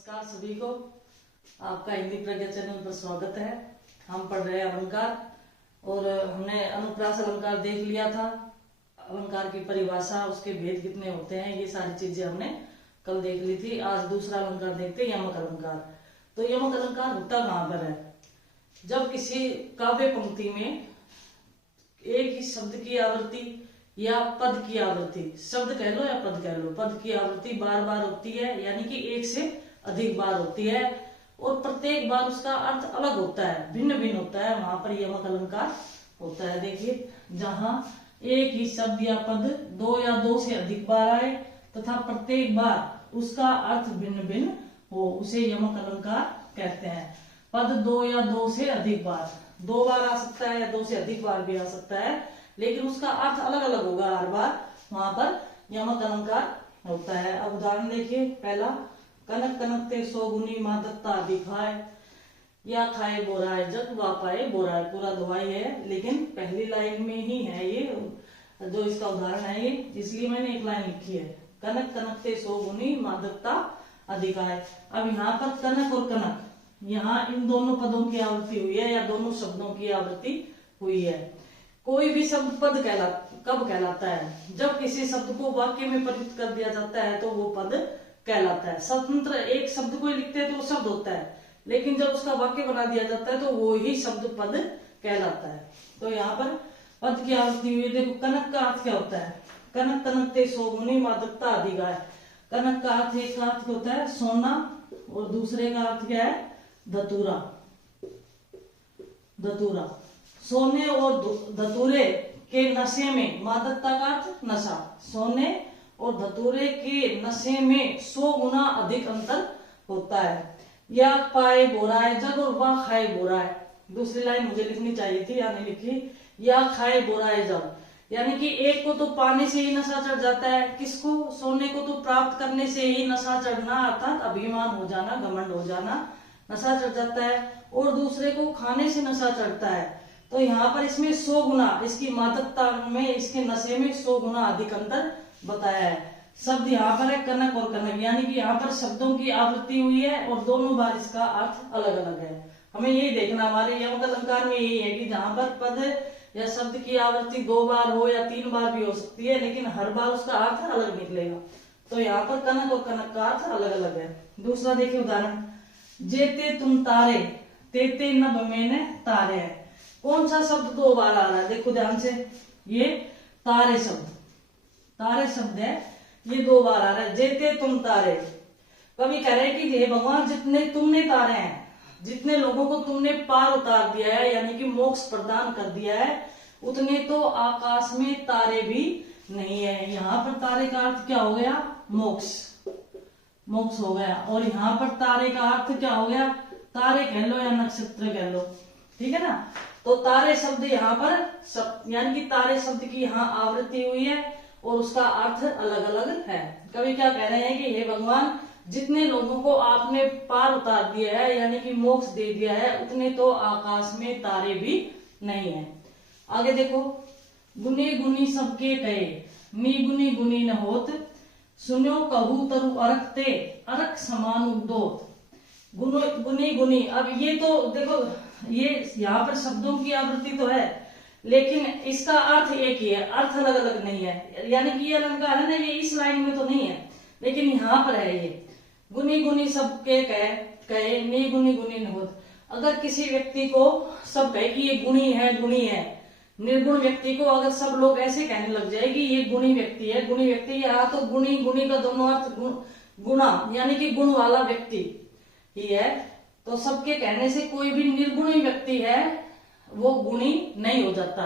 नमस्कार सभी को। आपका हिंदी प्रज्ञा चैनल पर स्वागत है। हम पढ़ रहे हैं अलंकार और हमने अनुप्रास अलंकार देख लिया था। अलंकार की परिभाषा, उसके भेद कितने होते हैं, ये सारी चीजें हमने कल देख ली थी। आज दूसरा अलंकार देखते हैं, यमक अलंकार। तो यमक अलंकार होता कहाँ पर है? जब किसी काव्य पंक्ति में एक ही शब्द की आवृत्ति या पद की आवृत्ति, शब्द कह लो या पद कह लो, पद की आवृत्ति बार बार होती है, यानी कि एक से अधिक बार होती है और प्रत्येक बार उसका अर्थ अलग होता है, भिन्न भिन्न होता है, वहां पर यमक अलंकार होता है। देखिए, जहां एक ही शब्द या पद दो या दो से अधिक बार आए तथा प्रत्येक बार उसका अर्थ भिन्न भिन्न हो, उसे यमक अलंकार कहते हैं। पद दो या दो से अधिक बार, दो बार आ सकता है या दो से अधिक बार भी आ सकता है, लेकिन उसका अर्थ अलग अलग होगा हर बार, वहां पर यमक अलंकार होता है। अब उदाहरण देखिए, पहला, कनक कनकते सो गुनी माँ दत्ता दिखाए, या खाए बोराए जग वापाए बोराए। पूरा दोहाई है, लेकिन पहली लाइन में ही है ये जो इसका उदाहरण है, ये इसलिए मैंने एक लाइन लिखी है, कनक कनकते सो गुनी माँ दत्ता अधिकाय। अब यहाँ पर कनक और कनक, यहाँ इन दोनों पदों की आवृत्ति हुई है या दोनों शब्दों की आवृत्ति हुई है। कोई भी शब्द पद कब कहलाता है? जब किसी शब्द को वाक्य में परिवर्तित कर दिया जाता है तो वो पद कहलाता है। स्वतंत्र एक शब्द को लिखते हैं तो वो शब्द होता है, लेकिन जब उसका वाक्य बना दिया जाता है तो वो ही शब्द पद कहलाता है। तो यहाँ पर पद की आवृत्ति हुई। देखो, कनक का अर्थ क्या होता है? कनक कनकते सो गुनी मादकता अधिकाय। कनक का अर्थ, एक का अर्थ होता है सोना और दूसरे का अर्थ क्या है? धतूरा। धतूरा, सोने और धतूरे के नशे में, मादकता का अर्थ नशा, सोने और धतूरे के नशे में 100 गुना अधिक अंतर होता है। या पाए बोराए जग और वाह खाए बोराए। दूसरी लाइन मुझे लिखनी चाहिए थी, या नहीं लिखी, या खाए बोराए जब, यानी कि एक को तो पाने से ही नशा चढ़ जाता है, किसको? सोने को तो प्राप्त करने से ही नशा चढ़ना, अर्थात अभिमान हो जाना, घमंड हो जाना, नशा चढ़ जाता है, और दूसरे को खाने से नशा चढ़ता है। तो यहाँ पर इसमें 100 गुना, इसकी मादकता में, इसके नशे में 100 गुना अधिक अंतर बताया है। शब्द यहाँ पर है कनक और कनक, यानी कि यहाँ पर शब्दों की आवृत्ति हुई है और दोनों बार इसका अर्थ अलग अलग है। हमें यही देखना, हमारे यमक अलंकार में यही है कि जहाँ पर पद या शब्द की आवृत्ति 2 बार हो या 3 बार भी हो सकती है, लेकिन हर बार उसका अर्थ अलग निकलेगा। तो यहाँ पर कनक और कनक का अर्थ अलग अलग है। दूसरा देखिए उदाहरण, जेते तुम तारे तेते नभ मैंने तारे है। कौन सा शब्द 2 बार आ रहा है? देखो ध्यान से, ये तारे शब्द, तारे शब्द है, ये 2 बार आ रहा है। जेते तुम तारे, कवि कह रहे हैं कि हे भगवान, जितने तुमने तारे हैं, जितने लोगों को तुमने पार उतार दिया है, यानी कि मोक्ष प्रदान कर दिया है, उतने तो आकाश में तारे भी नहीं है। यहाँ पर तारे का अर्थ क्या हो गया? मोक्ष, मोक्ष हो गया। और यहाँ पर तारे का अर्थ क्या हो गया? तारे कह लो या नक्षत्र कह लो, ठीक है ना। तो तारे शब्द यहाँ पर यानी कि तारे शब्द की यहाँ आवृत्ति हुई है और उसका अर्थ अलग अलग है। कवि क्या कह रहे हैं कि हे भगवान, जितने लोगों को आपने पार उतार दिया है, यानी कि मोक्ष दे दिया है, उतने तो आकाश में तारे भी नहीं है। आगे देखो, गुनी गुनी सबके कहे निगुनी गुनी न होत, सुनो कहू तरु अरखते अरख समान उदोत। गुनी गुनी, अब ये तो देखो, ये यहाँ पर शब्दों की आवृत्ति तो है, लेकिन इसका अर्थ एक ही है, अर्थ अलग अलग नहीं है। यानी कि ये अलंकार है ना, ये इस लाइन में तो नहीं है, लेकिन यहाँ पर है ये। गुनी गुनी सबके कहे नी गुनी गुनी न होत। अगर किसी व्यक्ति को सब कहे कि ये गुणी है, गुणी है, निर्गुण व्यक्ति को अगर सब लोग ऐसे कहने लग जाए कि ये गुणी व्यक्ति है, गुणी व्यक्ति, यहाँ तो गुणी गुणी का दोनों अर्थ गुणा, यानी कि गुण वाला व्यक्ति ही है, तो सबके कहने से कोई भी निर्गुणी व्यक्ति है वो गुणी नहीं हो जाता।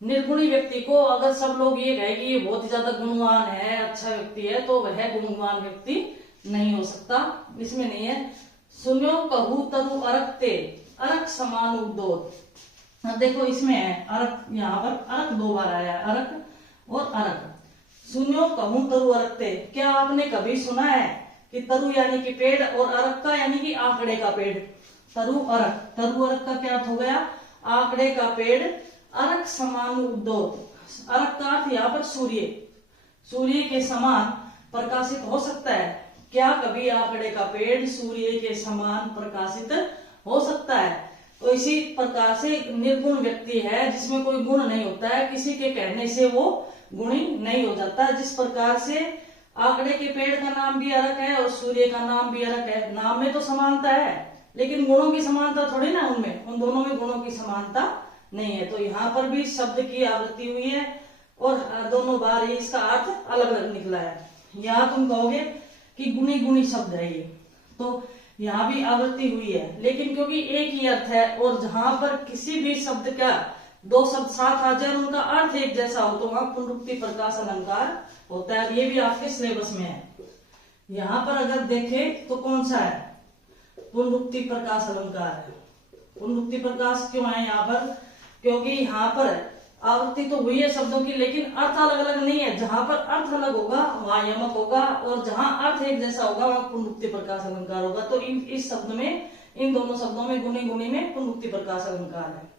निर्गुणी व्यक्ति को अगर सब लोग ये कहे कि ये बहुत ही ज्यादा गुणवान है, अच्छा व्यक्ति है, तो वह गुणवान व्यक्ति नहीं हो सकता, इसमें नहीं है। सुनो कहू तरु अरखते अरख समान उदोत। देखो इसमें है अरख, यहाँ पर अरख 2 बार आया है, अरख और अरख। सुनो कहू तरु अरखते, क्या आपने कभी सुना है कि तरु यानी कि पेड़ और अरख का यानी कि आंकड़े का पेड़, तरु अरख, तरु अरख का क्या अर्थ हो गया? आंकड़े का पेड़, अरख समान उदोत। अरख का अर्थ यहाँ पर सूर्य, सूर्य के समान प्रकाशित हो सकता है। क्या कभी आकड़े का पेड़ सूर्य के समान प्रकाशित हो सकता है? तो इसी प्रकार से निर्गुण व्यक्ति है जिसमें कोई गुण नहीं होता है, किसी के कहने से वो गुणी नहीं हो जाता। जिस प्रकार से आकड़े के पेड़ का नाम भी अलग है और सूर्य का नाम भी अलग है, नाम में तो समानता है लेकिन गुणों की समानता थोड़ी ना, उनमें उन दोनों में गुणों की समानता नहीं है। तो यहाँ पर भी शब्द की आवृत्ति हुई है और दोनों बार ही इसका अर्थ अलग अलग निकला है। यहाँ तुम कहोगे कि गुणी गुणी शब्द है ये, तो यहाँ भी आवृत्ति हुई है लेकिन क्योंकि एक ही अर्थ है और जहां पर किसी भी शब्द का दो शब्द साथ आ जाए उनका अर्थ एक जैसा हो तो वहां पुनरुक्ति प्रकाश अलंकार होता है। ये भी आपके सिलेबस में है। यहाँ पर अगर देखें तो कौन सा है? पुनरुक्ति प्रकाश अलंकार है। पुनरुक्ति प्रकाश क्यों है यहाँ पर? क्योंकि यहाँ पर आवृत्ति तो हुई है शब्दों की लेकिन अर्थ अलग अलग नहीं है। जहां पर अर्थ अलग होगा वहां यमक होगा और जहां अर्थ एक जैसा होगा वहां पुनरुक्ति प्रकाश अलंकार होगा। तो इस शब्द में, इन दोनों शब्दों में गुणी गुणी में पुनरुक्ति प्रकाश अलंकार है।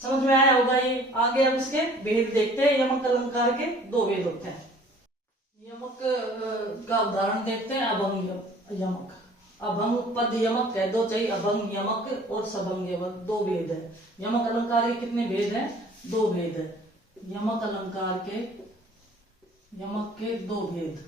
समझ में आया होगा ये। आगे अब इसके भेद देखते हैं। यमक अलंकार के दो भेद होते हैं। यमक का उदाहरण देखते हैं। अभंग यमक, अभंग पद यमक कह दो चाहे अभंग यमक और सबंग यमक, दो भेद है। यमक अलंकार के कितने भेद हैं? दो भेद है। यमक अलंकार के, यमक के दो भेद,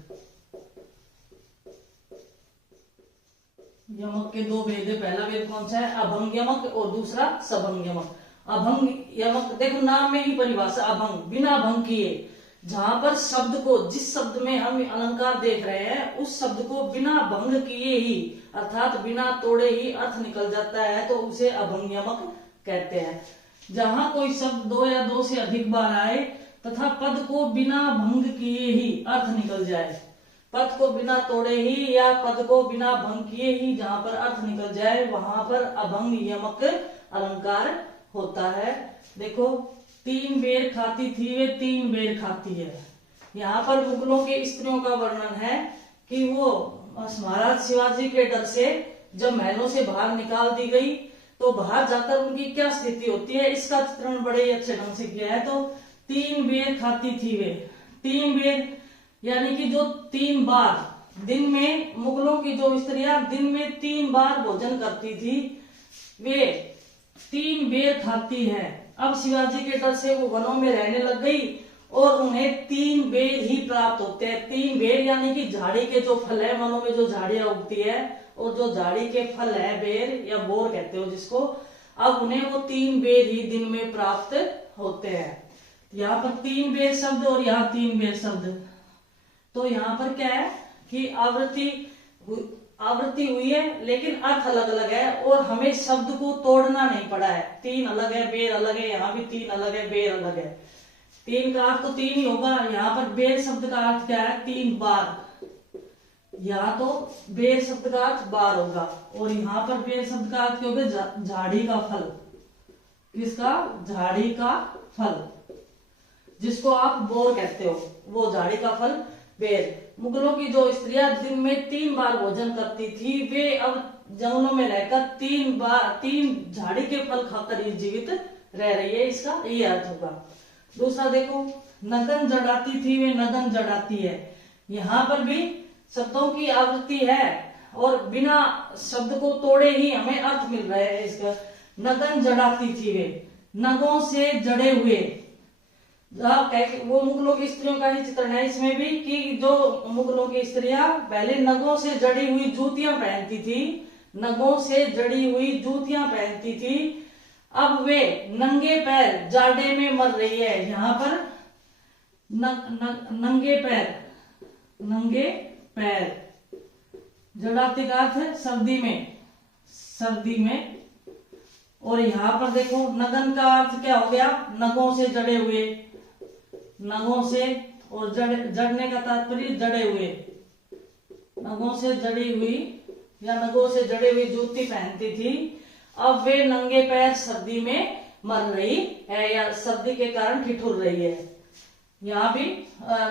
यमक के दो भेद है। पहला भेद कौन सा है? अभंग यमक और दूसरा सबंग यमक। अभंग यमक देखो नाम में ही परिभाषा, अभंग बिना भंग किए, जहां पर शब्द को, जिस शब्द में हम अलंकार देख रहे हैं उस शब्द को बिना भंग किए ही अर्थात बिना तोड़े ही अर्थ निकल जाता है तो उसे अभंग यमक कहते हैं। जहां कोई शब्द दो या दो से अधिक बार आए तथा पद को बिना भंग किए ही अर्थ निकल जाए, पद को बिना तोड़े ही या पद को बिना भंग किए ही जहां पर अर्थ निकल जाए वहां पर अभंग यमक अलंकार होता है। देखो, तीन बेर खाती थी वे तीन बेर खाती है। यहाँ पर मुगलों के स्त्रियों का वर्णन है कि वो महाराज शिवाजी के डर से जब महलों से बाहर निकाल दी गई तो बाहर जाकर उनकी क्या स्थिति होती है इसका चित्रण बड़े अच्छे ढंग से किया है। तो तीन बेर खाती थी वे, तीन बेर यानी कि जो तीन बार दिन में, मुगलों की जो स्त्रियां दिन में तीन बार भोजन करती थी वे तीन बेर खाती है। अब शिवाजी के डर से वो वनों में रहने लग गई और उन्हें तीन बेर ही प्राप्त होते हैं। तीन बेर यानी कि झाड़ी के जो फल है, वनों में जो झाड़ियां उगती है और जो झाड़ी के फल है, बेर या बोर कहते हो जिसको, अब उन्हें वो तीन बेर ही दिन में प्राप्त होते हैं। यहाँ पर तीन बेर शब्द और यहाँ तीन बेर शब्द। तो यहाँ पर क्या है कि आवृत्ति हुई है लेकिन अर्थ अलग अलग है और हमें शब्द को तोड़ना नहीं पड़ा है। तीन अलग है, बेर अलग है, यहाँ भी तीन अलग है, बेर अलग है। तीन का अर्थ तो तीन ही होगा। यहाँ पर बेर शब्द का अर्थ क्या है? तीन बार। यहाँ तो बेर शब्द का अर्थ बार होगा और यहाँ पर बेर शब्द का अर्थ क्या होगा? झाड़ी का फल। किसका? झाड़ी का फल, जिसको आप बोर कहते हो, वो झाड़ी का फल बेर। मुगलों की जो स्त्रियां दिन में तीन बार भोजन करती थी वे अब जंगलों में रहकर तीन झाड़ी के फल खाकर ही जीवित रह रही है। इसका ये अर्थ होगा। दूसरा देखो, नगन जड़ाती थी वे नगन जड़ाती है। यहाँ पर भी शब्दों की आवृत्ति है और बिना शब्द को तोड़े ही हमें अर्थ मिल रहा है इसका। नगन जड़ाती थी वे, नगों से जड़े हुए। वो मुगलों की स्त्रियों का ही चित्रण है इसमें भी कि जो मुगलों की स्त्रियां पहले नगों से जड़ी हुई जूतियां पहनती थी, नगों से जड़ी हुई जूतियां पहनती थी, अब वे नंगे पैर जाड़े में मर रही है। यहाँ पर नंगे पैर, नंगे पैर, जड़ाती का अर्थ है सर्दी में, सर्दी में। और यहाँ पर देखो नगन का अर्थ क्या हो गया? नगों से जड़े हुए, नगों से, और जड़ने का तात्पर्य जड़े हुए, नगों से जड़ी हुई या नगों से जड़े हुई जूती पहनती थी, अब वे नंगे पैर सर्दी में मर रही है या सर्दी के कारण ठिठुर रही है। यहाँ भी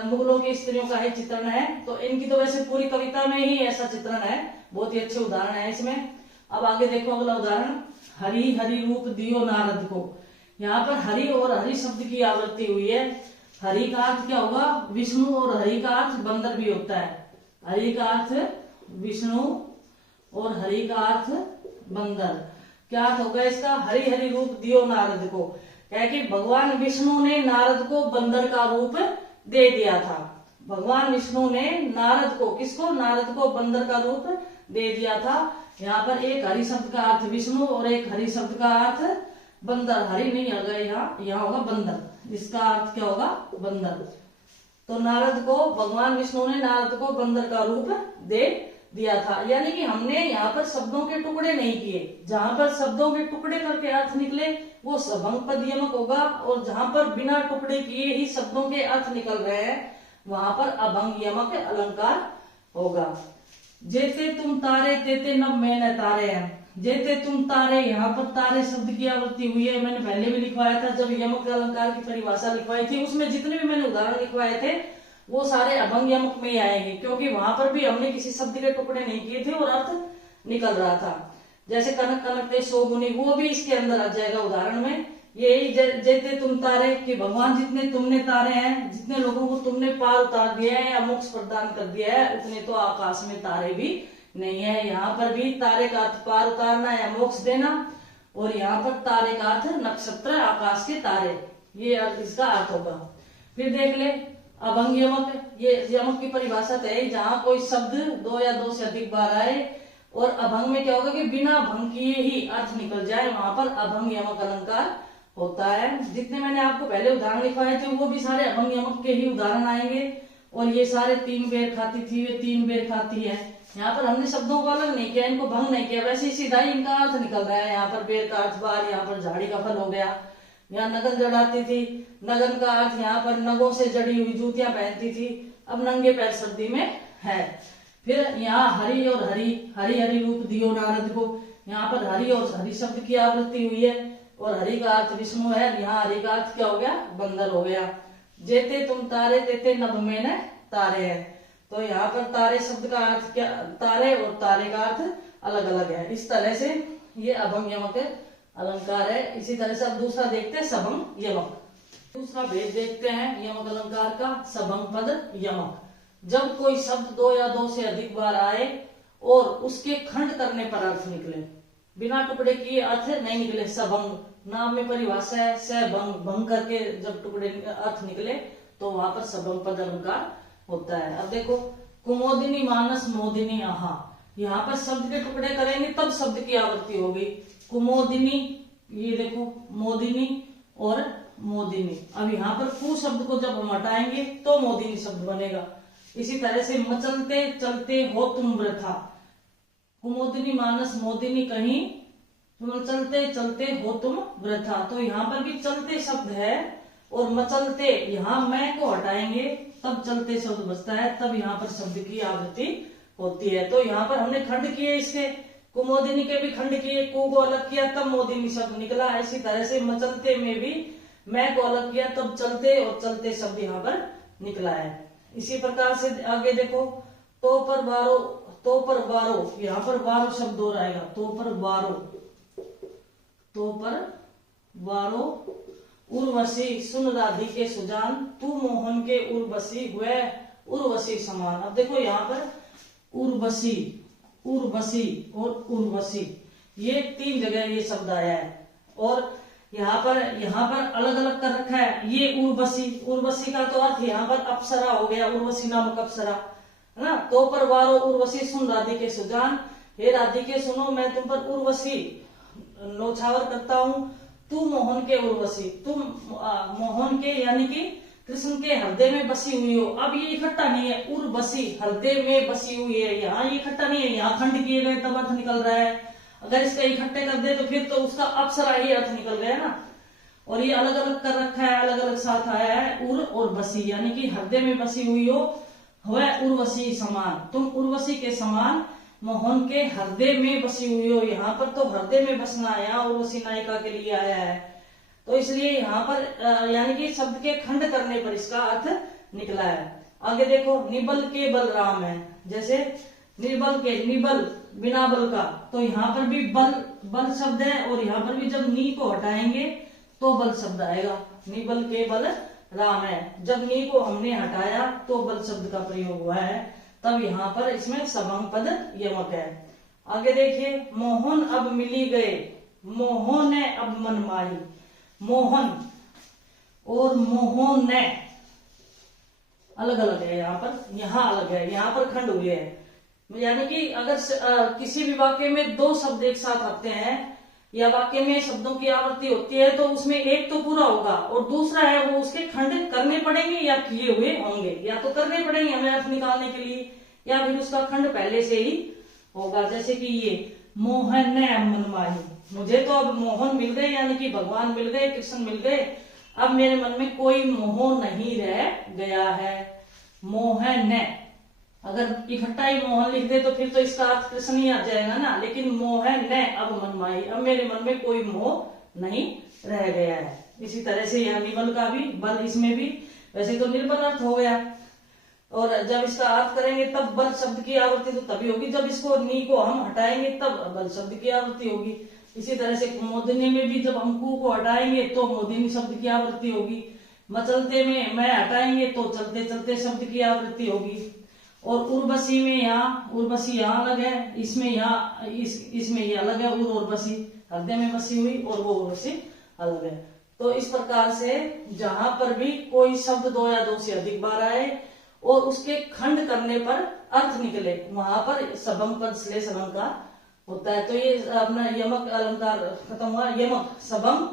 मुगलों की स्त्रियों का ही चित्रण है। तो इनकी तो वैसे पूरी कविता में ही ऐसा चित्रण है, बहुत ही अच्छे उदाहरण है इसमें। अब आगे देखो अगला उदाहरण, हरि हरि रूप दियो नारद को। यहाँ पर हरि और हरि शब्द की आवृत्ति हुई है। हरि का अर्थ क्या होगा? विष्णु और हरि का अर्थ बंदर भी होता है। हरि का अर्थ विष्णु और हरि का अर्थ बंदर। क्या अर्थ होगा इसका? हरि हरि रूप दियो नारद को। क्या कि भगवान विष्णु ने नारद को बंदर का रूप दे दिया था। भगवान विष्णु ने नारद को, किसको? नारद को बंदर का रूप दे दिया था। यहाँ पर एक हरि शब्द का अर्थ विष्णु और एक हरि शब्द का अर्थ बंदर। हरि नहीं होगा यहाँ होगा बंदर। इसका अर्थ क्या होगा? बंदर। तो नारद को, भगवान विष्णु ने नारद को बंदर का रूप दे दिया था। यानी कि हमने यहाँ पर शब्दों के टुकड़े नहीं किए। जहां पर शब्दों के टुकड़े करके अर्थ निकले वो सबंग पद यमक होगा, और जहां पर बिना टुकड़े किए ही शब्दों के अर्थ निकल रहे हैं वहां पर अभंग यमक अलंकार होगा। जेते तुम तारे तेते नभ मैंने तारे हैं। जेते तुम तारे, यहाँ पर तारे शब्द की आवृत्ति हुई है। मैंने पहले भी लिखवाया था जब यमक अलंकार की परिभाषा लिखवाई थी, उसमें जितने भी मैंने उदाहरण लिखवाए थे वो सारे अभंग यमक में ही आएंगे, क्योंकि वहां पर भी हमने किसी शब्द के टुकड़े नहीं किए थे और अर्थ निकल रहा था। जैसे कनक कनक ते सो गुनी, वो भी इसके अंदर आ जाएगा उदाहरण में। यही जेते तुम तारे कि भगवान जितने तुमने तारे हैं, जितने लोगों को तुमने पार उतार दिया है या मोक्ष प्रदान कर दिया है, उतने तो आकाश में तारे भी नहीं है। यहाँ पर भी तारे का अर्थ पार उतारना या मोक्ष देना, और यहाँ पर तारे का अर्थ नक्षत्र, आकाश के तारे, ये इसका अर्थ होगा। फिर देख ले अभंग यमक। ये यमक की परिभाषा है जहाँ कोई शब्द दो या दो से अधिक बार आए और अभंग में क्या होगा कि बिना भंग किए ही अर्थ निकल जाए, वहां पर अभंग यमक अलंकार होता है। जितने मैंने आपको पहले उदाहरण लिखवाए थे वो भी सारे अभंग यमक के ही उदाहरण आएंगे। और ये सारे 3 बेर खाती थी, वे 3 बेर खाती है। यहाँ पर हमने शब्दों को अलग नहीं किया, इनको भंग नहीं किया, वैसे ही सीधा ही इनका अर्थ निकल रहा है। यहाँ पर बेर का अर्थ बार, यहाँ पर झाड़ी का फल हो गया। यहाँ नगन जड़ाती थी, नगन का अर्थ यहाँ पर नगों से जड़ी हुई जूतियां पहनती थी, अब नंगे पैर सर्दी में है। फिर यहाँ हरि और हरि, हरि हरि रूप दियो नारद को। यहाँ पर हरि और हरि शब्द की आवृत्ति हुई है और हरि का अर्थ विष्णु है। यहाँ हरि का अर्थ क्या हो गया? बंदर हो गया। जेते तुम तारे तेते नभ मैंने तारे हैं। तो यहाँ पर तारे शब्द का अर्थ क्या? तारे और तारे का अर्थ अलग अलग है। इस तरह से ये अभंग यमक अलंकार है। इसी तरह से अब दूसरा देखते हैं सबंग यमक। दूसरा भेद देखते हैं यमक अलंकार का, सबंग पद यमक। जब कोई शब्द 2 या 2 से अधिक बार आए और उसके खंड करने पर अर्थ निकले, बिना टुकड़े किए अर्थ नहीं निकले। सबंग नाम में परिभाषा है, सबंग, भंग करके जब टुकड़े अर्थ निकले तो वहां पर सबंग पद अलंकार होता है। अब देखो कुमोदिनी मानस मोदिनी आहा, यहाँ पर शब्द के टुकड़े करेंगे तब शब्द की आवृत्ति होगी। कुमोदिनी, ये देखो मोदिनी और मोदिनी। अब यहाँ पर कु शब्द को जब हम हटाएंगे तो मोदिनी शब्द बनेगा। इसी तरह से मचलते चलते हो तुम वृथा, कुमोदिनी मानस मोदिनी कहीं, चलते चलते हो तुम वृथा। तो यहाँ पर भी चलते शब्द है और मचलते, यहाँ मैं को हटाएंगे तब चलते शब्द बचता है, तब यहाँ पर शब्द की आवृत्ति होती है। तो यहाँ पर हमने खंड किए, इसके कुमोदिनी के भी खंड किए, कु को अलग किया तब मोदिनी शब्द निकला। इसी तरह से मचलते में भी मैं को अलग किया तब चलते और चलते शब्द यहाँ पर निकला है। इसी प्रकार से आगे देखो तो पर बारो, तो पर बारो, यहाँ पर बारो शब्द हो रहेगा। तो पर बारो, तो पर बारो उर्वशी सुन राधिके सुजान, तू मोहन के उर्वशी हुए उर्वशी समान। अब देखो यहाँ पर उर्वशी, उर्वशी और उर्वशी, ये 3 जगह ये शब्द आया है और यहाँ पर अलग अलग कर रखा है। ये उर्वशी, उर्वशी का तो अर्थ यहाँ पर अप्सरा हो गया, उर्वशी नामक अप्सरा है ना। तो पर वारो उर्वशी सुन राधिके सुजान, हे राधिके सुनो मैं तुम पर उर्वशी नौछावर करता हूँ। तू मोहन के उर्वशी, तुम मोहन के यानी कि कृष्ण के हृदय में बसी हुई हो। अब ये इकट्ठा नहीं है, उर्वशी हृदय में बसी हुई है, यहाँ ये इकट्ठा नहीं है, यहाँ खंड किए गए तब अर्थ निकल रहा है। अगर इसका इकट्ठे कर दे तो फिर तो उसका अप्सरा ही अर्थ निकल गया ना। और ये अलग अलग कर रखा है, अलग अलग साथ आया है, उर और बसी, यानी कि हृदय में बसी हुई हो, वह उर्वशी समान, तुम उर्वशी के समान मोहन के हृदय में बसी हुई हो। यहाँ पर तो हृदय में बसना है, यहाँ उर्वशी नायिका के लिए आया है, तो इसलिए यहाँ पर यानी कि शब्द के खंड करने पर इसका अर्थ निकला है। आगे देखो निबल के बलराम है, जैसे निर्बल के, निबल बिना बल का, तो यहाँ पर भी बल बल शब्द है और यहाँ पर भी जब नी को हटाएंगे तो बल शब्द आएगा। निबल के बल राम है, जब नी को हमने हटाया तो बल शब्द का प्रयोग हुआ है। तब यहाँ पर इसमें सबंग पद यमक है। आगे देखिए, मोहन अब मिली गए, मोहन ने अब मनमाई। मोहन और मोहन ने अलग अलग है, यहाँ पर यहाँ अलग है, यहाँ पर खंड हुए हैं। यानी कि अगर किसी भी वाक्य में दो शब्द एक साथ आते हैं या वाक्य में शब्दों की आवृत्ति होती है तो उसमें एक तो पूरा होगा और दूसरा है वो उसके खंड करने पड़ेंगे या किए हुए होंगे, या तो करने पड़ेंगे हमें अर्थ निकालने के लिए या फिर उसका खंड पहले से ही होगा। जैसे कि ये मोहन ने मनमाही, मुझे तो अब मोहन मिल गए यानी कि भगवान मिल गए, कृष्ण मिल गए, अब मेरे मन में कोई मोह नहीं रह गया है। मोहन ने, अगर इकट्ठा ही मोहन लिख दे तो फिर तो इसका अर्थ कृष्ण ही आ जाएगा ना, लेकिन मोहन ने अब मनमाही, अब मेरे मन में कोई मोह नहीं रह गया है। इसी तरह से यह निबल का भी बल, इसमें भी वैसे तो निर्बल अर्थ हो गया और जब इसका अर्थ करेंगे तब बल शब्द की आवृत्ति तो तभी होगी, जब इसको नी को हम हटाएंगे तब बल शब्द की आवृत्ति होगी। इसी तरह से मोदिनी में भी जब हम कु को हटाएंगे तो मोदिनी शब्द की आवृत्ति होगी। मचलते में मैं हटाएंगे तो चलते चलते शब्द की आवृत्ति होगी। और उर्वशी में यहाँ, उर्वशी यहाँ अलग है, इसमें यहाँ इसमें ये अलग है, उर और बसी, हृदय में बसी हुई और वो उर्वशी अलग है। तो इस प्रकार से जहां पर भी कोई शब्द दो या दो से अधिक बार आए और उसके खंड करने पर अर्थ निकले, वहां पर सबंग पद श्लेष अलंकार होता है। तो ये अपना यमक अलंकार खत्म हुआ, यमक सबंग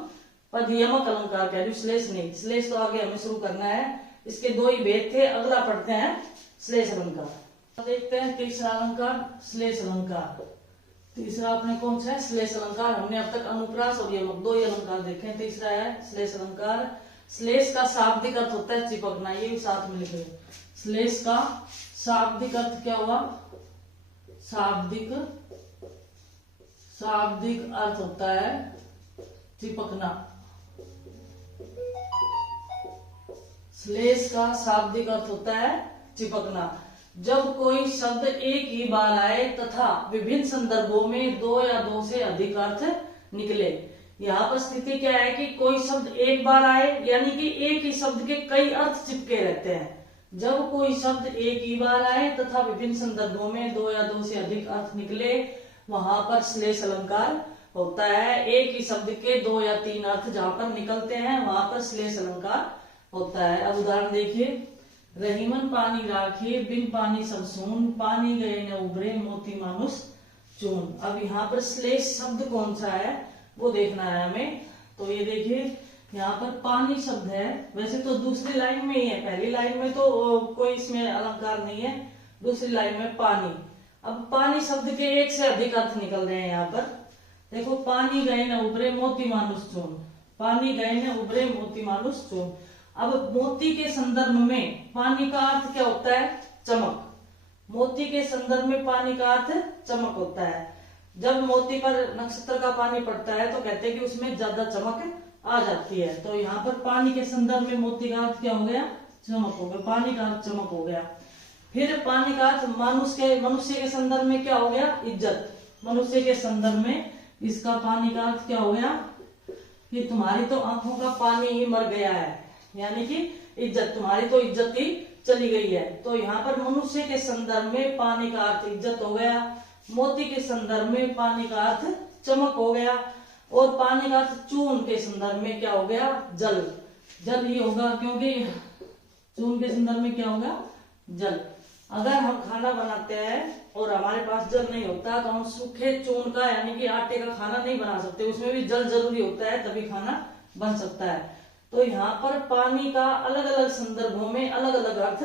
पद यमक अलंकार कह रही, श्लेष नहीं, श्लेष तो आगे हमें शुरू करना है। इसके दो ही भेद थे, अगला पढ़ते हैं श्लेष अलंकार। देखते हैं तीसरा अलंकार श्लेष अलंकार। तीसरा अपने कौन सा है? श्लेष अलंकार। हमने अब तक अनुप्रास और यमक दो ही अलंकार देखे, तीसरा है श्लेष अलंकार। श्लेष का शाब्दिक अर्थ होता है चिपकना, ये भी साथ में लिखे। श्लेष का शाब्दिक अर्थ क्या हुआ? शाब्दिक अर्थ होता है चिपकना। श्लेष का शाब्दिक अर्थ होता है चिपकना। जब कोई शब्द एक ही बार आए तथा विभिन्न संदर्भों में दो या दो से अधिक अर्थ निकले। यहाँ पर स्थिति क्या है कि कोई शब्द एक बार आए यानी कि एक ही शब्द के कई अर्थ चिपके रहते हैं। जब कोई शब्द एक ही बार आए तथा विभिन्न संदर्भों में दो या दो से अधिक अर्थ निकले, वहां पर श्लेष अलंकार होता है। एक ही शब्द के दो या तीन अर्थ जहां पर निकलते हैं वहां पर श्लेष अलंकार होता है। अब उदाहरण देखिए, रहीमन पानी राखे, बिन पानी सब सून, पानी गए न उभरे, मोती मानुष चून। अब यहाँ पर श्लेष शब्द कौन सा है वो देखना है हमें। तो ये देखिए यहाँ पर पानी शब्द है, वैसे तो दूसरी लाइन में ही है, पहली लाइन में तो कोई इसमें अलंकार नहीं है, दूसरी लाइन में पानी। अब पानी शब्द के एक से अधिक अर्थ निकल रहे हैं यहाँ पर। देखो, पानी गए न उभरे, मोती मानुष चून, पानी गए न उभरे, मोती मानुष चून। अब मोती के संदर्भ में पानी का अर्थ क्या होता है? चमक। मोती के संदर्भ में पानी का अर्थ चमक होता है। जब मोती पर नक्षत्र का पानी पड़ता है तो कहते हैं कि उसमें ज्यादा चमक आ जाती है। तो यहाँ पर पानी के संदर्भ में मोती का अर्थ क्या हो गया? चमक हो गया, पानी का अर्थ चमक हो गया। फिर पानी का अर्थ मनुष्य के संदर्भ में क्या हो गया? इज्जत। मनुष्य के संदर्भ में इसका पानी का अर्थ क्या हो गया कि तुम्हारी तो आंखों का पानी ही मर गया है, यानी कि इज्जत, तुम्हारी तो इज्जत ही चली गई है। तो यहाँ पर मनुष्य के संदर्भ में पानी का अर्थ इज्जत हो गया, मोती के संदर्भ में पानी का अर्थ चमक हो गया, और पानी का अर्थ चून के संदर्भ में क्या हो गया? जल। जल ही होगा, क्योंकि चून के संदर्भ में क्या होगा? जल। अगर हम खाना बनाते हैं और हमारे पास जल नहीं होता तो हम सूखे चून का यानी कि आटे का खाना नहीं बना सकते, उसमें भी जल जरूरी होता है तभी खाना बन सकता है। तो यहाँ पर पानी का अलग अलग संदर्भों में अलग अलग अर्थ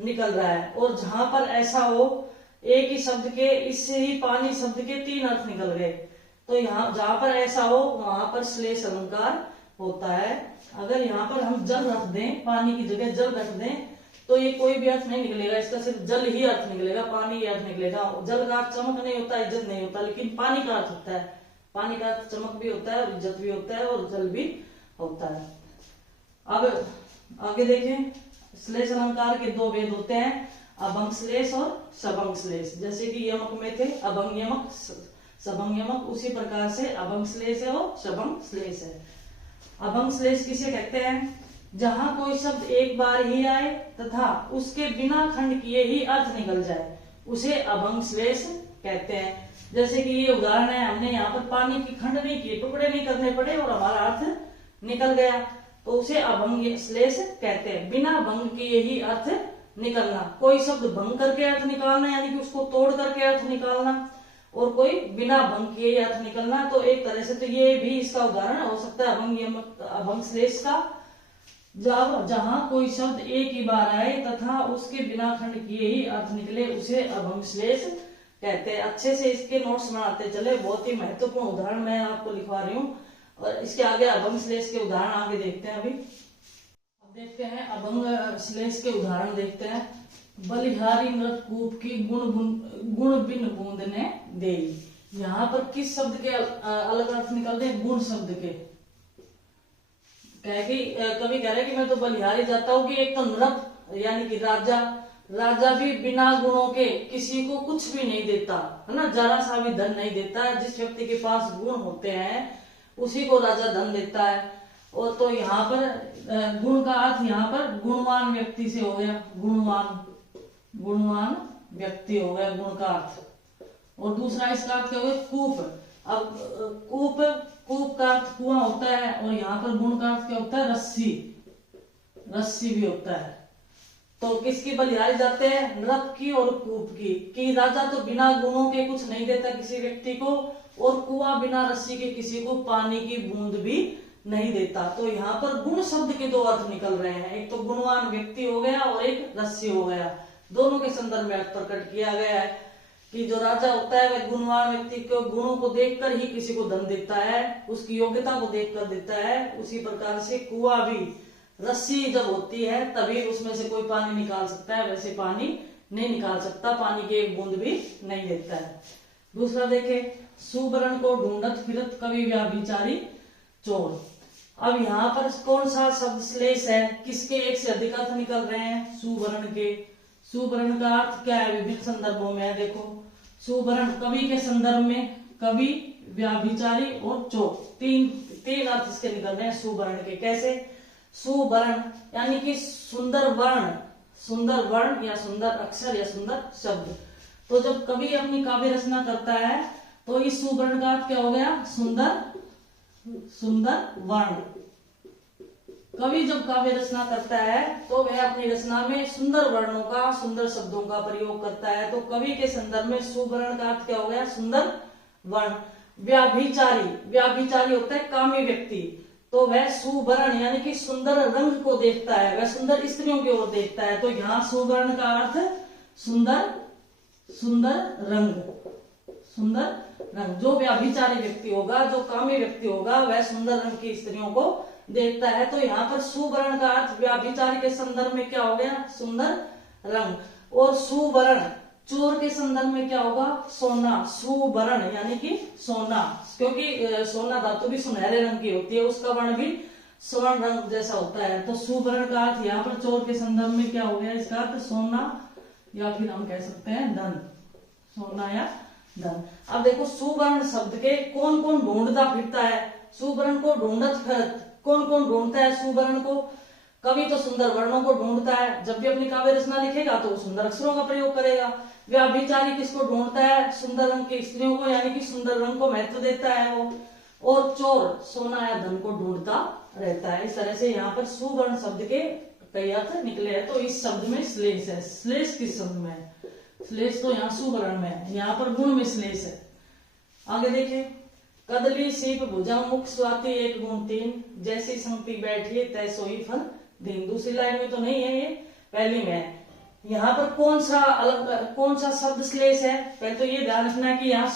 निकल रहा है, और जहां पर ऐसा हो एक ही शब्द के, इससे ही पानी शब्द के तीन अर्थ निकल गए, तो यहाँ जहां पर ऐसा हो वहां पर श्लेष अलंकार होता है। अगर यहाँ पर हम जल रख दें, पानी की जगह जल रख दें, तो ये कोई भी अर्थ नहीं निकलेगा, इसका सिर्फ जल ही अर्थ निकलेगा, पानी ही अर्थ निकलेगा। जल का अर्थ चमक नहीं होता, इज्जत नहीं होता, लेकिन पानी का अर्थ होता है। पानी का अर्थ चमक भी होता है और इज्जत भी होता है और जल भी होता है। अब आगे देखें, श्लेष अलंकार के दो भेद होते हैं, अभंग श्लेष और सबंग श्लेष। जैसे कि यमक में थे अभंग यमक, सबंग यमक, उसी प्रकार से अभंग श्लेष है और सबंग श्लेष है। अभंग श्लेष किसे कहते हैं? जहां कोई शब्द एक बार ही आए तथा उसके बिना खंड किए ही अर्थ निकल जाए। उसे अभंग श्लेष कहते हैं। जैसे कि ये उदाहरण है, हमने यहाँ पर पानी की खंड नहीं की, टुकड़े नहीं करने पड़े और हमारा अर्थ निकल गया, तो उसे अभंग श्लेष कहते हैं। बिना भंग के यही अर्थ निकलना, कोई शब्द भंग करके अर्थ निकालना यानी कि उसको तोड़ करके अर्थ निकालना, और कोई बिना भंग के अर्थ निकलना। तो एक तरह से तो ये भी इसका उदाहरण हो सकता है अभंग श्लेष का। जब जहां कोई शब्द एक ही बार आए तथा उसके बिना खंड किए ही अर्थ निकले उसे अभंग श्लेष कहते हैं। अच्छे से इसके नोट्स बनाते चले, बहुत ही महत्वपूर्ण उदाहरण मैं आपको लिखवा रही हूँ। और इसके आगे अभंग श्लेष के उदाहरण आगे देखते हैं। अभी देखते हैं अभंग श्लेष के उदाहरण देखते हैं। बलिहारी नृत कूप की गुण बिन बूंद ने दे। यहाँ पर किस शब्द के अलग अर्थ निकल रहे हैं? गुण शब्द के। कभी कह रहे कि मैं तो बलिहारी जाता हूँ कि एक तो नृप यानी कि राजा भी बिना गुणों के किसी को कुछ भी नहीं देता है ना, जरा सा भी धन नहीं देता। जिस व्यक्ति के पास गुण होते हैं उसी को राजा धन देता है। और तो यहाँ पर गुण का अर्थ यहाँ पर गुणवान व्यक्ति से हो गया, गुणवान व्यक्ति हो गया गुण का अर्थ। और दूसरा इसका अर्थ क्या हो गया? कूप। अब कूप का अर्थ कुआं होता है, और यहाँ पर गुण का अर्थ क्या होता है? रस्सी भी होता है। तो किसकी बलिहारी जाते हैं? नृप की और कूप की। कि राजा तो बिना गुणों के कुछ नहीं देता किसी व्यक्ति को, और कुआं बिना रस्सी के किसी को पानी की बूंद भी नहीं देता। तो यहाँ पर गुण शब्द के दो अर्थ निकल रहे हैं, एक तो गुणवान व्यक्ति हो गया और एक रस्सी हो गया। दोनों के संदर्भ में अर्थ प्रकट किया गया है कि जो राजा होता है वह गुणवान व्यक्ति के गुणों को देखकर ही किसी को धन देता है, उसकी योग्यता को देखकर देता है। उसी प्रकार से कुआं भी, रस्सी जब होती है तभी उसमें से कोई पानी निकाल सकता है, वैसे पानी नहीं निकाल सकता, पानी की एक बूंद भी नहीं देता है। दूसरा देखे, सुवर्ण को ढूंढत फिरत कवि व्याभिचारी चोर। अब यहाँ पर कौन सा शब्द श्लेष है? किसके एक से अधिक अर्थ निकल रहे हैं? सुवर्ण के। सुवर्ण का अर्थ क्या है? विभिन्न संदर्भों में है। देखो, सुवर्ण कवि के संदर्भ में कवि, व्याभिचारी और चोर, तीन अर्थ इसके निकल रहे हैं सुवर्ण के। कैसे? सुवर्ण यानी कि सुंदर वर्ण या सुंदर अक्षर या सुंदर शब्द। तो जब कवि अपनी काव्य रचना करता है तो इस सुवर्ण का अर्थ क्या हो गया? सुंदर वर्ण। कवि जब काव्य रचना करता है तो वह अपनी रचना में सुंदर वर्णों का, सुंदर शब्दों का प्रयोग करता है। तो कवि के संदर्भ में सुवर्ण का अर्थ क्या हो गया? सुंदर वर्ण। व्याभिचारी होता है कामी व्यक्ति, तो वह सुवर्ण यानी कि सुंदर रंग को देखता है, वह सुंदर स्त्रियों की ओर देखता है। तो यहाँ सुवर्ण का अर्थ सुंदर रंग। जो व्याभिचारी व्यक्ति होगा, जो कामी व्यक्ति होगा, वह सुंदर रंग की स्त्रियों को देखता है। तो यहाँ पर सुवर्ण का अर्थ व्याभिचारी के संदर्भ में क्या हो गया? सुंदर रंग। और सुवर्ण चोर के संदर्भ में क्या होगा? सोना। सुवर्ण यानी कि सोना, क्योंकि सोना धातु भी सुनहरे रंग की होती है, उसका वर्ण भी स्वर्ण रंग जैसा होता है। तो सुवर्ण का अर्थ यहाँ पर चोर के संदर्भ में क्या हो गया? इसका अर्थ सोना, या फिर हम कह सकते हैं धन, सोना या धन। अब देखो, सुवर्ण शब्द के कौन कौन ढूंढता फिरता है? सुवर्ण को ढूंढत फिरत कौन कौन ढूंढता है सुवर्ण को? कवि तो सुंदर वर्णों को ढूंढता है, जब भी अपनी काव्य रचना लिखेगा तो सुंदर अक्षरों का प्रयोग करेगा। व्याभिचारी किसको ढूंढता है? सुंदर रंग की स्त्रियों को, यानी कि सुंदर रंग को महत्व देता है वो। और चोर सोना या धन को ढूंढता रहता है। इस तरह से यहाँ पर सुवर्ण शब्द के कई अर्थ निकले हैं। तो इस शब्द में श्लेष है। श्लेष किस शब्द में है? श्लेष तो यहाँ सुवर्ण में है, यहाँ पर गुण में श्लेष है। आगे देखिए, कदली सीप भुजंग मुख स्वाति 1 गुण 3, जैसी संगति बैठिए तय सोई फल दीन। दूसरी लाइन में तो नहीं है, ये पहली में है। यहाँ पर कौन सा शब्द श्लेष है? पहले तो ये ध्यान रखना है कि यहाँ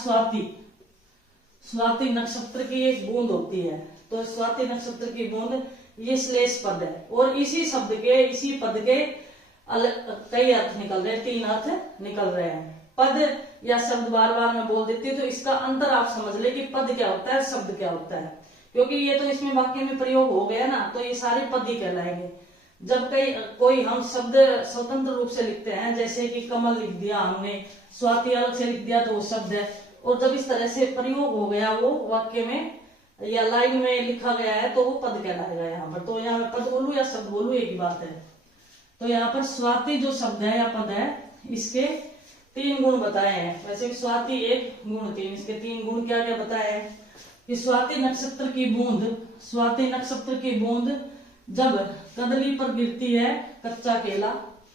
स्वाति नक्षत्र की एक बूंद होती है, तो स्वाति नक्षत्र की बूंद ये श्लेष पद है। और इसी पद के कई अर्थ निकल रहे हैं, 3 अर्थ निकल रहे हैं। पद या शब्द बार बार मैं बोल देती हूँ तो इसका अंतर आप समझ ले कि पद क्या होता है, शब्द क्या होता है, क्योंकि ये तो इसमें वाक्य में प्रयोग हो गया ना, तो ये सारे पद ही कहलाएंगे। जब कोई हम शब्द स्वतंत्र रूप से लिखते हैं, जैसे कि कमल लिख दिया हमने, स्वाति अलग से लिख दिया तो वो शब्द है। और जब इस तरह से प्रयोग हो गया वो वाक्य में या लाइन में लिखा गया है तो वो पद कहलाएगा यहाँ पर। तो यहाँ पद बोलूं या शब्द बोलूं एक ही बात है। तो यहाँ पर स्वाति जो शब्द है या पद है, इसके 3 गुण बताए हैं। वैसे भी स्वाति 1 गुण 3, इसके 3 गुण क्या क्या बताए हैं कि स्वाति नक्षत्र की बूंद, स्वाति नक्षत्र की बूंद जब कदली पर गिरती है, कच्चा केला,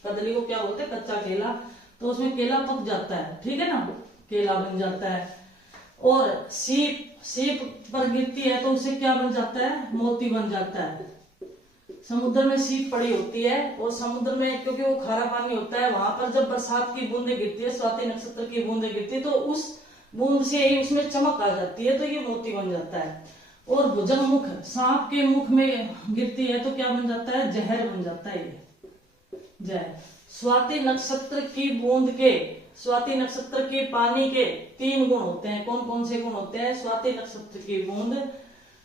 कदली को क्या बोलते हैं, कच्चा केला, तो उसमें केला पक जाता है, ठीक है ना, केला बन जाता है। और सीप पर गिरती है तो उसे क्या बन जाता है, मोती बन जाता है। समुद्र में सीप पड़ी होती है और समुद्र में क्योंकि वो खारा पानी होता है, वहां पर जब बरसात की बूंदें गिरती है, स्वाति नक्षत्र की बूंदें गिरती है, तो उस बूंद से ही उसमें चमक आ जाती है, तो ये मोती बन जाता है। और भुजंग मुख, सांप के मुख में गिरती है तो क्या बन जाता है, जहर बन जाता है, ये जहर। स्वाति नक्षत्र की बूंद के, स्वाति नक्षत्र के पानी के 3 गुण होते हैं। कौन कौन से गुण होते हैं? स्वाति नक्षत्र की बूंद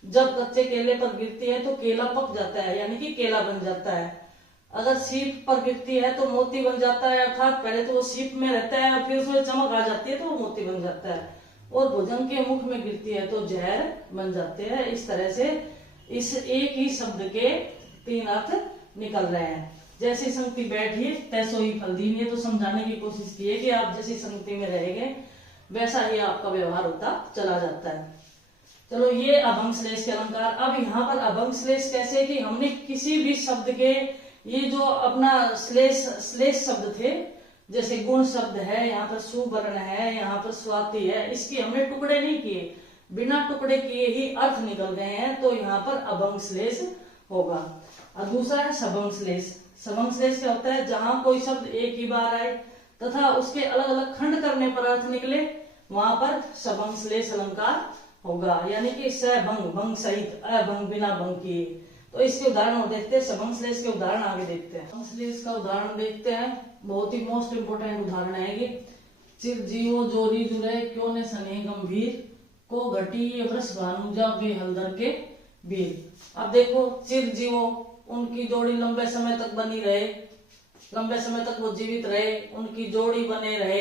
जब कच्चे केले पर गिरती है तो केला पक जाता है, यानी कि केला बन जाता है। अगर सीप पर गिरती है तो मोती बन जाता है, अर्थात पहले तो वो सीप में रहता है और फिर उसमें चमक आ जाती है तो वो मोती बन जाता है। और भुजंग के मुख में गिरती है तो जहर बन जाते हैं। इस तरह से इस एक ही शब्द के 3 अर्थ निकल रहे हैं। जैसी संगति बैठिए तैसो ही फल दीजिए, तो समझाने की कोशिश की है कि आप जैसी संगति में रहेंगे वैसा ही आपका व्यवहार होता चला जाता है। चलो ये अभंग श्लेष के अलंकार। अब यहाँ पर अभंग श्लेष कैसे कि हमने किसी भी शब्द के, ये जो अपना श्लेष शब्द थे, जैसे गुण शब्द है, यहाँ पर सुवर्ण है, यहाँ पर स्वाति है, इसकी हमने टुकड़े नहीं किए, बिना टुकड़े किए ही अर्थ निकल गए हैं, तो यहाँ पर अभंग श्लेष होगा। और दूसरा है सबंग श्लेष। सबंग श्लेष क्या होता है? जहां कोई शब्द एक ही बार आए तथा उसके अलग अलग खंड करने पर अर्थ निकले, वहां पर सबंग श्लेष अलंकार होगा, यानी कि सभंग, भंग सहित, अभंग बिना भंग किए। तो इसके उदाहरण देखते हैं, सबंग श्लेष के उदाहरण आगे देखते हैं। सबंग श्लेष का उदाहरण देखते हैं, बहुत ही मोस्ट इंपोर्टेंट उदाहरण है ये। चिरजीवो जोरी जुरे क्यों ने सने गंभीर, को घटी ये वृष भानुजा वे हलदर के वीर। अब देखो, चिरजीवो, उनकी जोड़ी लंबे समय तक बनी रहे, लंबे समय तक वो जीवित रहे, उनकी जोड़ी बने रहे,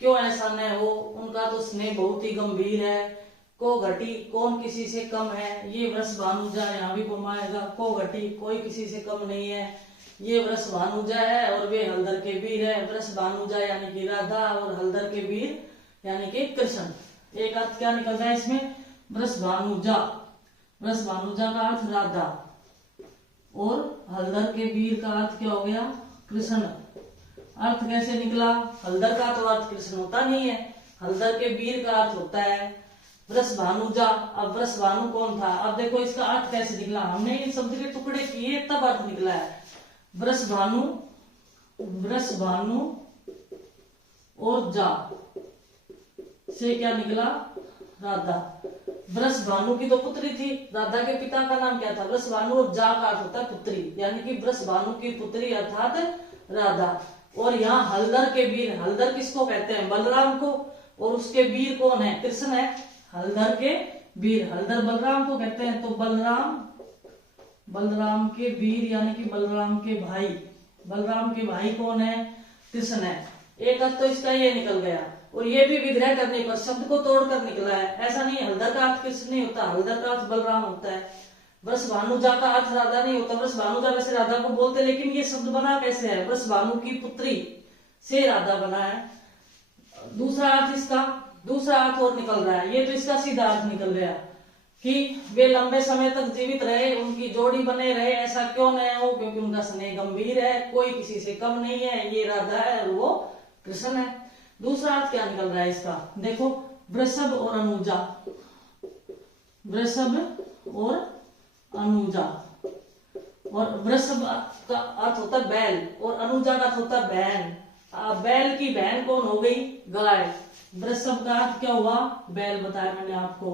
क्यों ऐसा न हो, उनका तो स्नेह बहुत ही गंभीर है। को घटी, कौन किसी से कम है, ये वृष भानुजा, यहाँ भी घुमाएगा, को घटी, कोई किसी से कम नहीं है, ये वृष भानुजा है और वे हलदर के वीर है। वृष भानुजा यानी कि राधा और हलदर के वीर यानी कि कृष्ण। एक अर्थ क्या निकल रहा है इसमें? वृष भानुजा, वृष भानुजा का अर्थ राधा और हलदर के वीर का अर्थ क्या हो गया? कृष्ण। अर्थ कैसे निकला? हलदर का तो अर्थ कृष्ण होता नहीं है, हलदर के वीर का अर्थ होता है वृष भानुजा। अब वृष भानु कौन था? अब देखो इसका अर्थ कैसे निकला, हमने इन शब्द के टुकड़े किए तब अर्थ निकला है। वृष भानु, वृष भानु और जा से क्या निकला? राधा। वृष भानु की तो पुत्री थी, राधा के पिता का नाम क्या था? वृष भानु, और जा का अर्थ होता है पुत्री, यानी कि वृष भानु की पुत्री अर्थात राधा। और यहाँ हलदर के वीर, हलदर किसको कहते हैं? बलराम को, और उसके वीर कौन है? कृष्ण है। हलदर के वीर, हलदर बलराम को कहते हैं, तो बलराम, बलराम के वीर यानी कि बलराम के भाई, बलराम के भाई कौन है? कृष्ण है। एक अर्थ तो इसका ये निकल गया, और ये भी विग्रह करने पर शब्द को तोड़कर निकला है। ऐसा नहीं, हलदर का अर्थ कृष्ण नहीं होता, हलदर का अर्थ बलराम होता है। वृष भानुजा का अर्थ राधा नहीं होता, वृष भानुजा वैसे राधा को बोलते, लेकिन ये शब्द बना कैसे है? वृष भानु की पुत्री से राधा बना है। दूसरा अर्थ इसका, दूसरा अर्थ और निकल रहा है, ये तो इसका सीधा अर्थ निकल गया कि वे लंबे समय तक जीवित रहे, उनकी जोड़ी बने रहे, ऐसा क्यों न हो? क्योंकि उनका स्नेह गंभीर है, कोई किसी से कम नहीं है, ये राधा है और वो कृष्ण है। दूसरा अर्थ क्या निकल रहा है इसका? देखो, वृषभ और अनुजा, वृषभ और अनुजा, और वृषभ का अर्थ होता है बैल और अनुजा का अर्थ होता है बहन। बैल की बहन कौन हो गई? गाय। वृषभ का अर्थ क्या हुआ? बैल बताया मैंने आपको,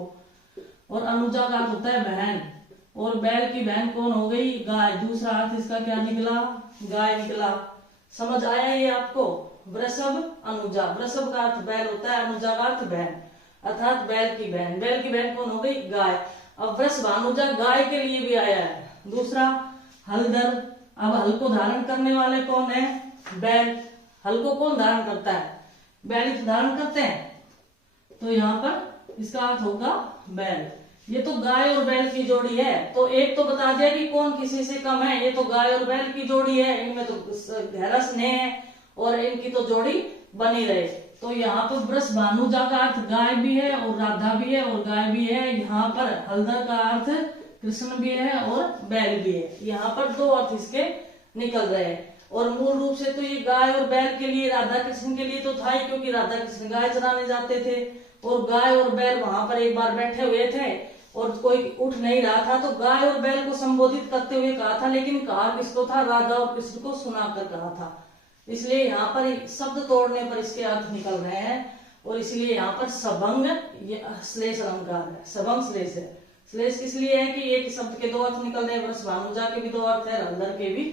और अनुजा का अर्थ होता है बहन, और बैल की बहन कौन हो गई? गाय। दूसरा अर्थ इसका क्या निकला? गाय निकला। समझ आया ये आपको? वृषभ अनुजा, वृषभ का अर्थ बैल होता है, अनुजा का अर्थ बहन, अर्थात बैल की बहन। बैल की बहन कौन हो गई? गाय। अब वृष भानुजा गाय के लिए भी आया है। दूसरा हलदर, अब हल को धारण करने वाले कौन है? बैल। हल को कौन धारण करता है? बैल ही धारण करते हैं, तो यहाँ पर इसका अर्थ होगा बैल। ये तो गाय और बैल की जोड़ी है, तो एक तो बता दिया कि कौन किसी से कम है, ये तो गाय और बैल की जोड़ी है, इनमें तो गहरा स्नेह है और इनकी तो जोड़ी बनी रहे। तो यहाँ पर वृष भानुजा का अर्थ गाय भी है और राधा भी है और गाय भी है। यहाँ पर हलधर का अर्थ कृष्ण भी है और बैल भी है। यहाँ पर दो अर्थ इसके निकल रहे हैं। और मूल रूप से तो ये गाय और बैल के लिए, राधा कृष्ण के लिए तो था ही, क्योंकि राधा कृष्ण गाय चराने जाते थे और गाय और बैल वहां पर एक बार बैठे हुए थे और कोई उठ नहीं रहा था, तो गाय और बैल को संबोधित करते हुए कहा था, लेकिन कहा किसको था? राधा और कृष्ण को सुनाकर कहा था। इसलिए यहाँ पर शब्द तोड़ने पर इसके अर्थ निकल रहे हैं और इसलिए यहाँ पर सबंग श्लेष अलंकार है। सबंग श्लेष है। श्लेष किस लिए है कि एक शब्द के दो अर्थ निकल रहे हैं। वृष भानुजा के भी दो अर्थ है, हलधर के भी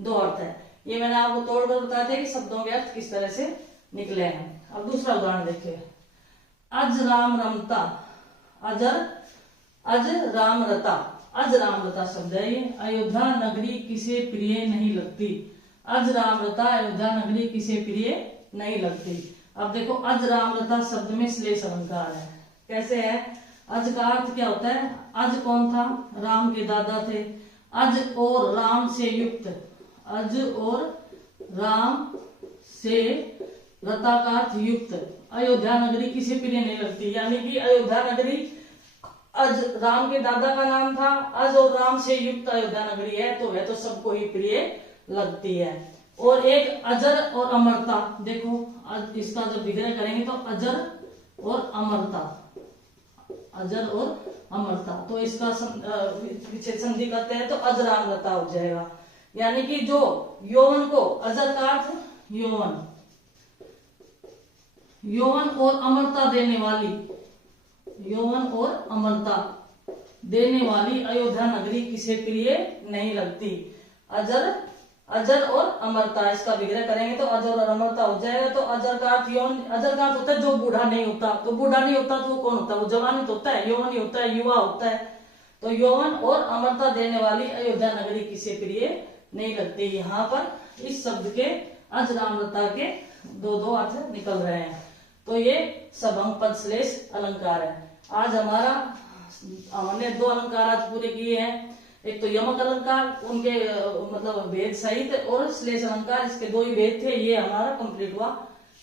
दो अर्थ है। ये मैंने आपको तोड़कर बताया था कि शब्दों के अर्थ किस तरह से निकले हैं। अब दूसरा उदाहरण देखिए। अज राम रमता, अज राम रता। अज राम रता शब्द है ये। अयोध्या नगरी किसे प्रिय नहीं लगती। अज राम रता, अयोध्या नगरी किसे प्रिय नहीं लगती। अब देखो, अज राम रता शब्द में श्लेष अलंकार है। कैसे है? अज का अर्थ क्या होता है? अज कौन था? राम के दादा थे। अज और राम से युक्त, अज और राम से रता का अर्थ युक्त। अयोध्या नगरी किसे प्रिय नहीं लगती, यानी कि अयोध्या नगरी अज राम के दादा का नाम था, अज और राम से युक्त अयोध्या नगरी है, तो वह तो सबको ही प्रिय लगती है। और एक अजर और अमरता, देखो इसका जब विग्रह करेंगे तो अजर और अमरता, अजर और अमरता, तो इसका विच्छेद संधि करते हैं तो अजरामरता हो जाएगा। यानी कि जो यौवन को, अजर का अर्थ यौवन, यौवन और अमरता देने वाली, यौवन और अमरता देने वाली अयोध्या नगरी किसे प्रिय नहीं लगती। अजर और अमरता, इसका विग्रह करेंगे तो अजर और अमरता हो जाएगा। तो अजर का अर्थ यौवन, अजर का अर्थ होता है जो बूढ़ा नहीं होता। तो बूढ़ा नहीं होता तो वो कौन होता है? वो जवान ही तो होता है, यौवन ही होता है, युवा होता है। तो यौवन और अमरता देने वाली अयोध्या नगरी किसे प्रिय नहीं लगती। यहाँ पर इस शब्द के अजरामरता के दो दो अर्थ निकल रहे हैं। तो ये सबंग पद श्लेष अलंकार है। आज हमने दो अलंकार आज पूरे किए हैं। एक तो यमक अलंकार, उनके मतलब भेद सहित, और श्लेष अलंकार, इसके दो ही भेद थे। ये हमारा कंप्लीट हुआ।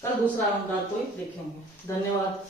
कल दूसरा अलंकार तो ही देखेंगे। धन्यवाद।